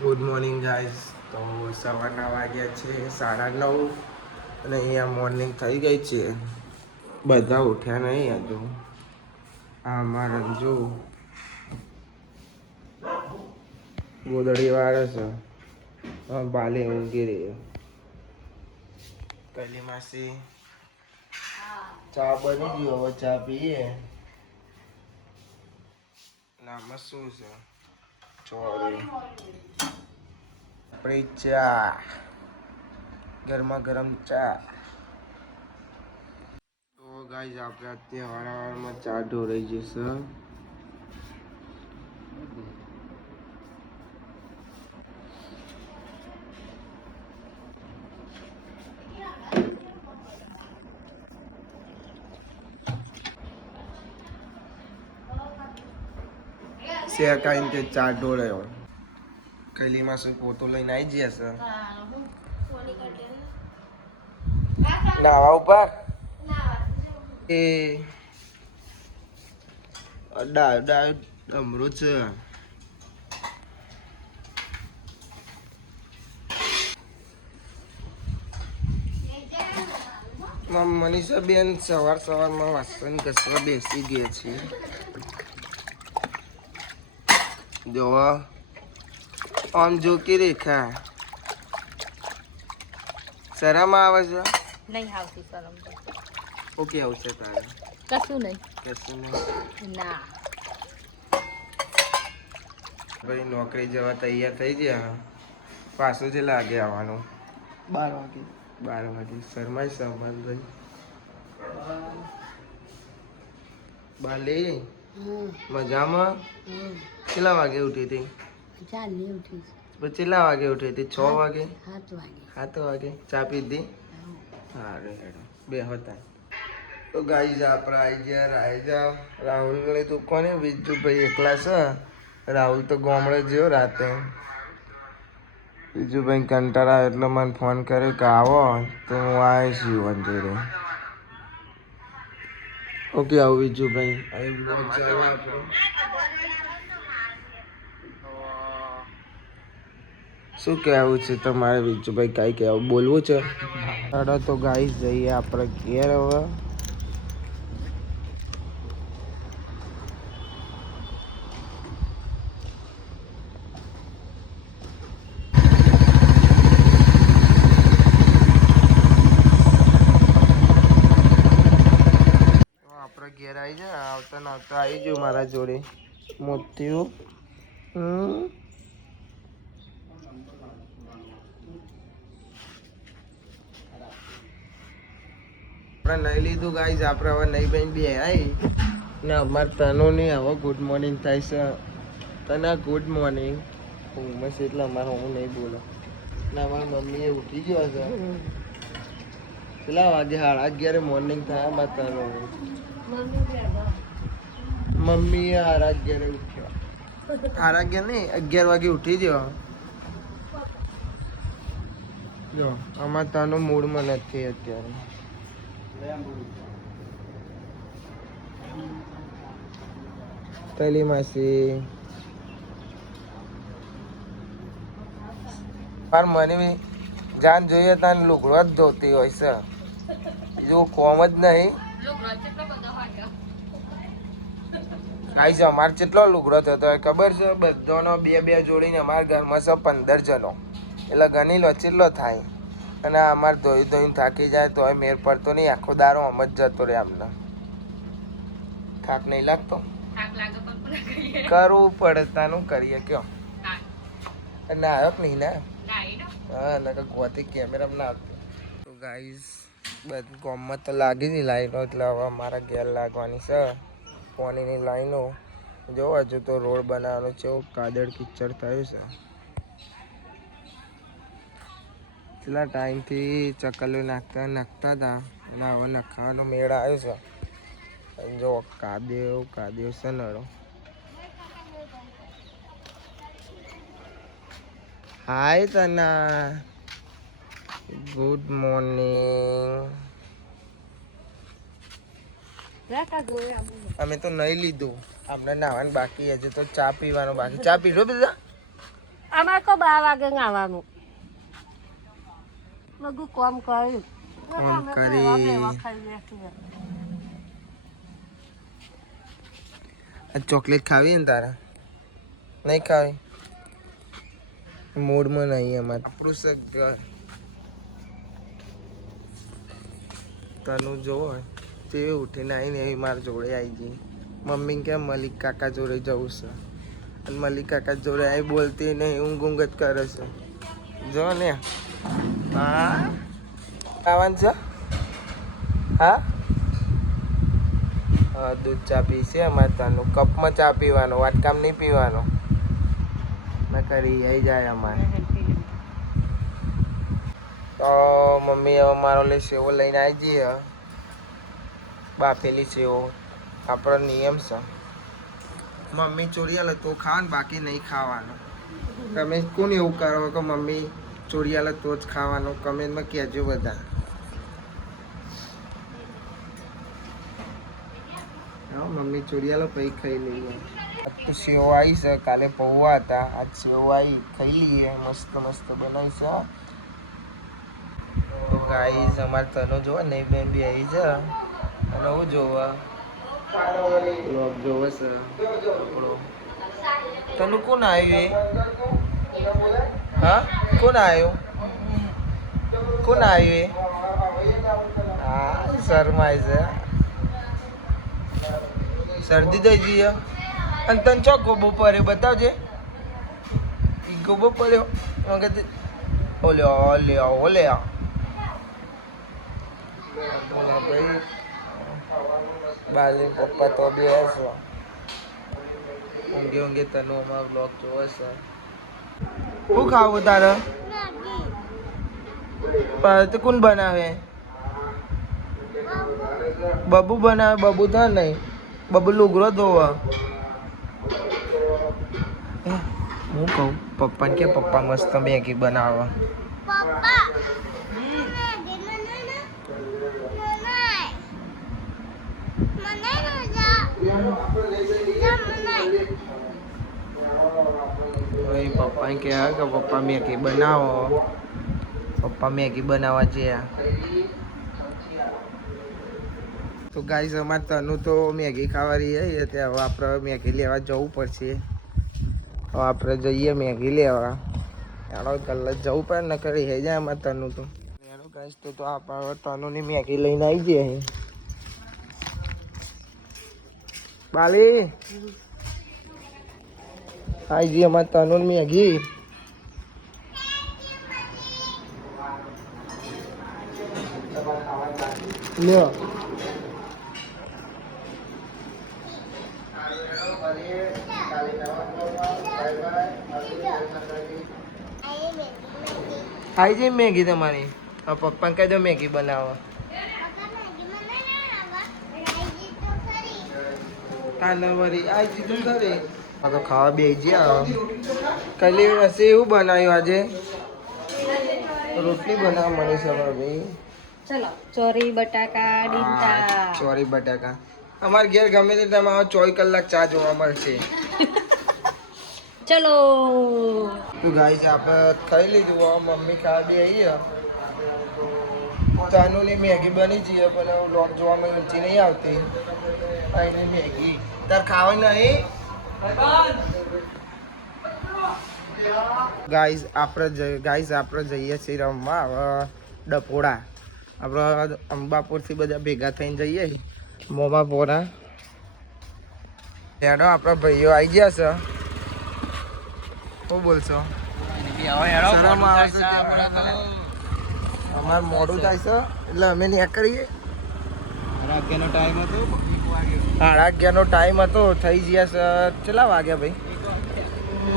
Good morning guys. તો સવારના વાગ્યા છે 9:30 અને અહીંયા મોર્નિંગ થઈ ગઈ છે. બધા ઉઠ્યા નહીં હજુ. આ અમારા રંજુ ગોદડી વાળે છે. બાલી ઊંઘી રહી. પહેલી માસી ચા બની ગયો, હવે ચા પીએ. નામાં શું છે? ચોરી આપણી ચા, ગરમા ગરમ ચા. તો ગાઈઝ આપણે અત્યારે વાળામાં ચા ઢોરાઈ જશે. શેકાઈને તે ચા ઢોળાયો. કૈલીમાં શું પોતો લઈને આવી જશે. નાવા ઉપર એ અડા અડા ડમરો છે. મનીષા બેન સવારમાં વાસણ ઘસવા બેસી ગયા છે. જો આમ જોકી રેખા શરમ આવે છે? નહીં આવતી શરમ તો. ઓકે આવશે તારે? કશું નહીં. કશું નહીં ના. ભાઈ નોકરી જવા તૈયાર થઈ ગયા. પાછું જે લાગે આવવાનું 12 વાગે. 12 વાગે શરમાય સવાલ ભાઈ. બાલી મજામાં? કેટલા વાગે ઉઠી હતી? કેટલા વાગે ઉઠી હતી? 6 વાગે? 7 વાગે. ચા પીધી? હા હેડો બે હતા. તો ગાઈઝ આપણે આવી ગયા. રાહુલ તો કોને વિજુભાઈ એકલા છે. રાહુલ તો ગામડે ગયો રાતે. વિજુભાઈ કંટાળા આવ્યો એટલે મને ફોન કર્યો કે આવો, તો હું આવીશ યુવન જોડે. ઓકે આવું વિજુભાઈ. અહીં બ્લોગ ચાલે આપણો. શું કહેવું છે તમારે વિજુભાઈ? કાંઈ કહેવું બોલવું છે? ચાલો તો ગાઈસ જઈએ આપણે ઘેર હવે. આપણે ઘેર આવી જાય. આવતા આવતા આવી ગયું મારા જોડે મોતિયું. આપણે નહીં લીધું ગાઈઝ. આપણે હવે નહીં બેન બી આવી ને અમારે તનો નહીં હવે ગુડ મોર્નિંગ થાય છે. તને ગુડ મોર્નિંગ. ઊંઘમાં છે એટલે અમારે હું નહીં બોલો ને અમારી મમ્મી એ ઉઠી ગયો છે. કેટલા વાગે? 11:30 મોર્નિંગ થાય અમારે તનો. મમ્મી 11:30 ઉઠ્યો. 11:30 નહીં 11 વાગે ઉઠી ગયો. જો અમારે તનો મૂડમાં નથી અત્યારે. પેલી માસી માર મને જાન જોઈએ ત્યાં લુગડો જ ધોતી હોય છે. બીજું કોમ જ નહીં. આઈ છે અમારે કેટલો લુગડો થતો હોય ખબર છે? બધાનો 2-2 જોડીને અમારા ઘરમાં છે 15 જણો. એટલે ગણી લો કેટલો થાય. અને અમારે ધોઈને થાકી જાય તો મેર પડતો નહીં. આખો દારો આમ જ જતો રહે. આમને થાક નહીં લાગતો? કરવું પડે તાનું કરીએ કયો. ના આવ્યો કે નહીં? ના હા નકર ગોતી કેમેરામાં ના આવતો. તો ગાઈઝ બધી ગામમાં તો લાગી નહીં લાઈનો. એટલે હવે અમારા ઘેર લાગવાની છે પાણીની લાઈનો. જો હજુ તો રોડ બનાવવાનો છે. કાદળ કિચડ થયું છે. કેટલા ટાઈમથી ચકલીઓ નાખતા હતા અને હવે નખાવાનો મેળ આવ્યો છે. જો કાદેવ છે નડો. હાય તના, ગુડ મોર્નિંગ. અમે તો નહીં લીધું. આપણે નાવાનું બાકી. હજુ તો ચા પીવાનું બાકી. ચા પીધો બધા? અમારે તો 12 વાગે આવવાનું બધું કામ કર્યું કામ કરી ચોકલેટ ખાવી ને તારા નહીં ખાવી મૂડમાં નહીં અમારે આપણું છે તનું જોવો તે ઉઠીને આવીને એવી મારા જોડે આવી ગઈ મમ્મી કે મલિક કાકા જોડે જવું છે અને મલિક કાકા જોડે આવી બોલતી નહીં ઊંઘ જ કરે છે જો ને હા ખાવાનું છે હા દૂધ ચા પીશે અમારે તનું કપમાં ચા પીવાનો વાટકામ નહીં પીવાનો મેં કરી આવી જાય અમારે તો મમ્મી હવે મારો લઈ સેવો લઈને આવી જઈએ બાફેલી સેવો આપણો નિયમ છે મમ્મી ચોરિયાલે તો ખાવાનું બાકી નહીં ખાવાનું તમે કોણ એવું કરો કે મમ્મી ચોરિયાલે તો જ ખાવાનું કમેન્ટમાં કહેજો બધા મમ્મી ચોરિયાલો પછી ખાઈ લઈએ તો સેવ આવી છે કાલે પૌવા હતા આજ સેવ આવી ખાઈ લઈએ મસ્ત મસ્ત બનાવી છે તો ગાઈસ અમારે તનો જોવા નહીં બેન બી આવી છે અને હું જોવા બ્લોગ જોવે છે તને કોણ આવ્યું હા કોણ આવ્યું કોણ આવ્યું હા શરમાય છે શરદી થઈ જઈએ અને તને ચો ગોબો પડ્યો બતાવજે ગોબો પડ્યો વખતે ઓલે ભાઈ બાલી પપ્પા તો બી હશો ઊંઘે તને અમારો બ્લોગ જોવે છે શું ખાવું તારે તો કોણ બનાવે બબુ બનાવે બબુ તો નહીં બબુ લુગરો ધોવા હું કહું પપ્પાને કે પપ્પા મસ્ત મેગી બનાવે પપ્પા કે પપ્પા મેગી બનાવો પપ્પા મેગી બનાવવા જ્યાં તો ગાઈસ અમારે તનું તો મેગી ખાવાની છે ત્યાં હવે આપણે મેગી લેવા જવું પડશે હવે આપણે જઈએ મેગી લેવા એનો કલાક જવું પડે ને કરી હે જાય અમારે તનું તો એનો ગાઈસ તો આપણે તનુની મેગી લઈને આવી જઈએ અહીં બાલી આવી જઈએ અમારે તનુની મેગી લ્યો આવી જઈ મેગી તમારી પપ્પાને કહી દો મેગી બનાવો કાંદાવરી આવી જીધું ખરી આ તો ખાવા બે ગયા કાલે હશે એવું બનાવ્યું આજે રોટલી બનાવવા મને સવાર ભાઈ ચલો ચોરી બટાકા ડીંટા ચોરી બટાકા અમારે ઘેર ગમે તે ટાઈમ 24 કલાક ચા જોવા મળશે ચલો તો ગાઈસ આપણે ખાઈ લીધું મમ્મી ખાવા બી આવી તાનુની મેગી બની જઈએ પણ લોક જોવામાં ઊંચી નહીં આવતી આની મેગી તાર ખાવા નહીં ગાઈસ આપણે જઈએ છીએ રમવા હવે ડપોડા આપણે અંબાપુરથી બધા ભેગા થઈને જઈએ મોમાપોરા હેડો આપણા ભાઈઓ આવી ગયા છે શું બોલશો અમારે મોડું થાય છે એટલે અમે ત્યાં કરીએ 11:30 ટાઈમ હતો થઈ ગયા છે કેટલા વાગ્યા ભાઈ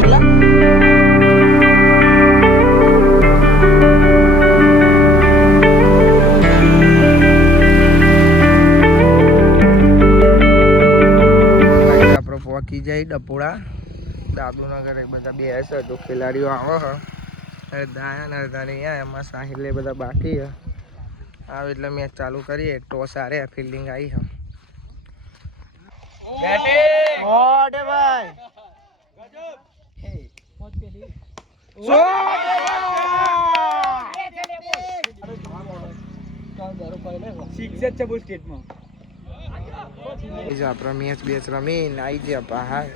કેટલા આપણે પહોંચી જાય ડપોડા દાદુના ઘરે બધા બેસે તો ખેલાડીઓ આવે છે અડધા આયા ને અડધા નહીં આયા એમાં સાહિલે બધા બાકી છે આવે એટલે મેચ ચાલુ કરીએ ટોસ આરે ફિલ્ડિંગ આવી છે બેટિંગ ઓડે ભાઈ આપડે મેચ બેચ રમીને આવી ગયા બહાર.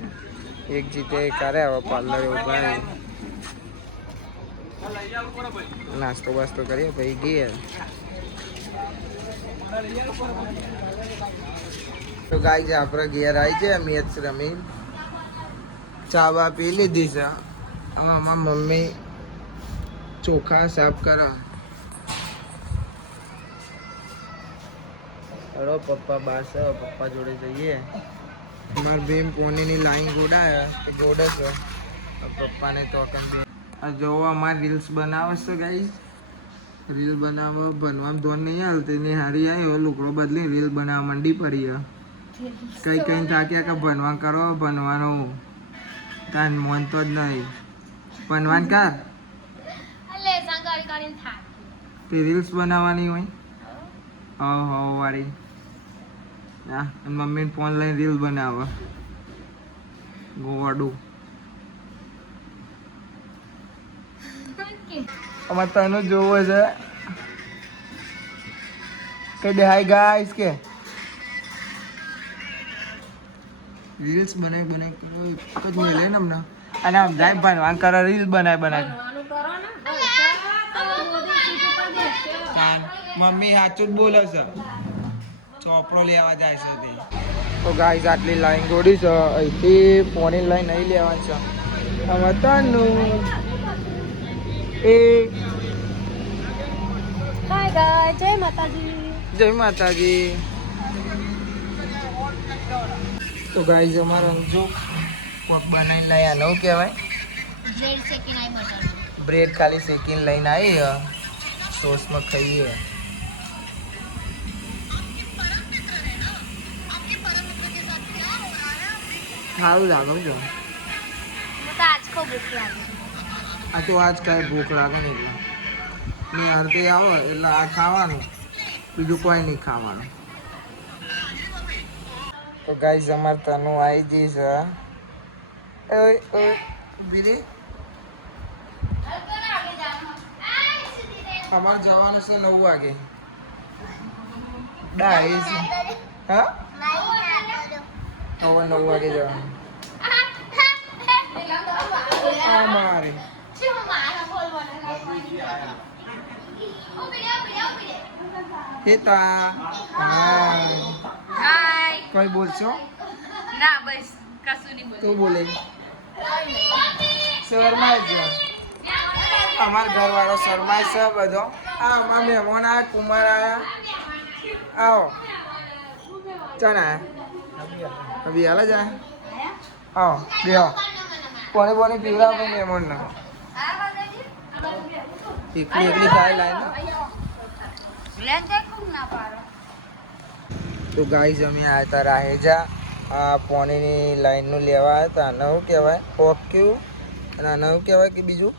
એક જીતે કરે હવે પાર્લર ઉભા નાસ્તો બાસ્તો કરીએ પછી ગયા. તો ગાય છે આપડે ઘેર આવી છે મેચ રમી ચા બા પી લીધી છે. આમાં મમ્મી ચોખા સાફ કરે. હલો પપ્પા બાસ પપ્પા જોડે જઈએ. મારા બેન પોનીની લાઈન ગોડાય તે ગોડે છે પપ્પાને તો જોવો અમારે રીલ્સ બનાવે છે ગાઈસ. રીલ બનાવો બનવામાં ધોન નહીં હાલતી ને હારી આવ્યો લુકડો બદલી રીલ બનાવવા મંડી પડી. કઈ કઈ થાક્યા કે ભણવા કરો ભણવાનું તાન મન તો જ નહીં ભણવાન કર તે રીલ્સ બનાવવાની હોય. હો વારી મમ્મીને ફોન લઈને રીલ બનાવે ગોવાડું. અમારે તને જોવો છે કઈ દે હાય ગાઈસ કે રીલ્સ બનાવી એક જ મેં લઈને હમણાં અને આમ જાય ભણવાન કરે રીલ બનાવી મમ્મી સાચું જ બોલે છે. ચોપડો લેવા જાય છે તે. તો ગાઈસ આટલી લાઈન ગોડી છે અહીંથી પોની લાઈન નહીં લેવાની છે. આમાં તનું હાય ગાય જય માતાજી. જય માતાજી. તો ગાઈસ અમારે જો કોક બનાવીને લઈ આનું કહેવાય બ્રેડ ખાલી શેકીને લઈને આવી સોસમાં ખાઈએ. સારું લાગે છે. આ તો આજ કાંઈ ભૂખ લાગે નહીં ને અડધી આવે એટલે આ ખાવાનું બીજું કોઈ નહીં ખાવાનું. તો ગાઈસ અમારે તનું આવી જઈશ. બીરી અમારે જવાનું છે 9 વાગે. ડાઈસ હા હવે 9 વાગે જવાનું અમારે. હેતા હાય કઈ બોલશો ના બસ કશું નહીં બોલ. તું બોલે શરમાય છે અમારા ઘરવાળો શરમાય છે બધો. આ અમારા મહેમાન આવ્યા કુમાર આવ્યા. આવો ચાલ આયા અભી હાલ જ આવો બેહો કોને કોને પીવડાવો મહેમાનને એકલી ખાઈ લાઈને. તો ગાઈસ અમે આવ્યા હતા રાહેજા આ પોણીની લાઈનનું લેવા આવ્યા હતા. આને શું કહેવાય ઓક્યુ અને આને શું કહેવાય કે બીજું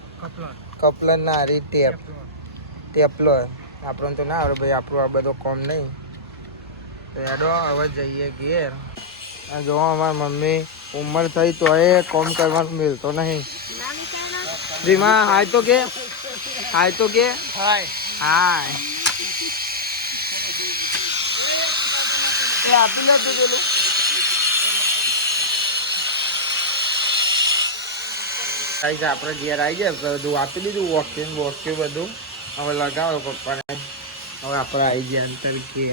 કપલન ના હારી ટેપલો. આપણને તો ના આવડે ભાઈ આપણું આ બધો કોમ નહીં. તો એડો હવે જઈએ ઘેર. આ જો અમારી મમ્મી ઉંમર થઈ તો એ કોમ કરવાનું મિલતો નહીં. રીમા હાય તો કે હાય તો કે હાય હાય એ આપી લે તું પેલું. ગાઈસ આપણે ઘેર આવી ગયા બધું આપી દીધું વોકિંગ બધું હવે લગાવો પપ્પાને. હવે આપણે આવી ગયા અંતર કે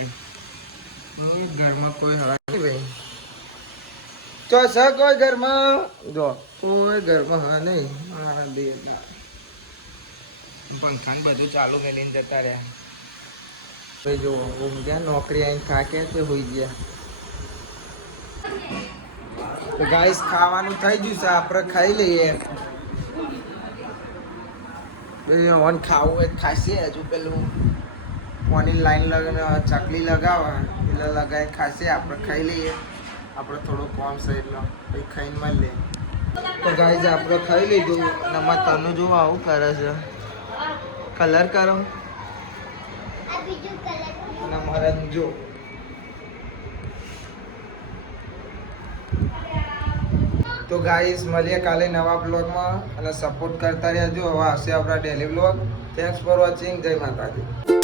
ઘરમાં કોઈ હવા નહીં ભાઈ ચો સ કોઈ ઘરમાં જો કોઈ ઘરમાં હા નહીં. મારા બે પંખાને બધું ચાલુ કરીને જતા રહ્યા. ભાઈ જો ઊંઘ્યા નોકરી આવીને થાકે તે હોઈ ગયા. તો ગાઈસ ખાવાનું થઈ ગયું છે આપણે ખાઈ લઈએ. ઓન ખાવું હોય ખાશે હજુ પેલું મોની લાઈન લગાવીને ચકલી લગાવે એટલે લગાવી ખાશે. આપણે ખાઈ લઈએ. આપણે થોડું કોમ છે એટલે પછી ખાઈને મળી લે. તો ગાઈસ આપણે ખાઈ લીધું અને અમારે તનું જો આવું કરે છે કલર કરો અને મારા જો તો ગાઈસ મળીએ કાલે નવા બ્લોગમાં અને સપોર્ટ કરતા રહેજો. હવે આવશે આપણા daily blog. Thanks for watching. જય માતાજી.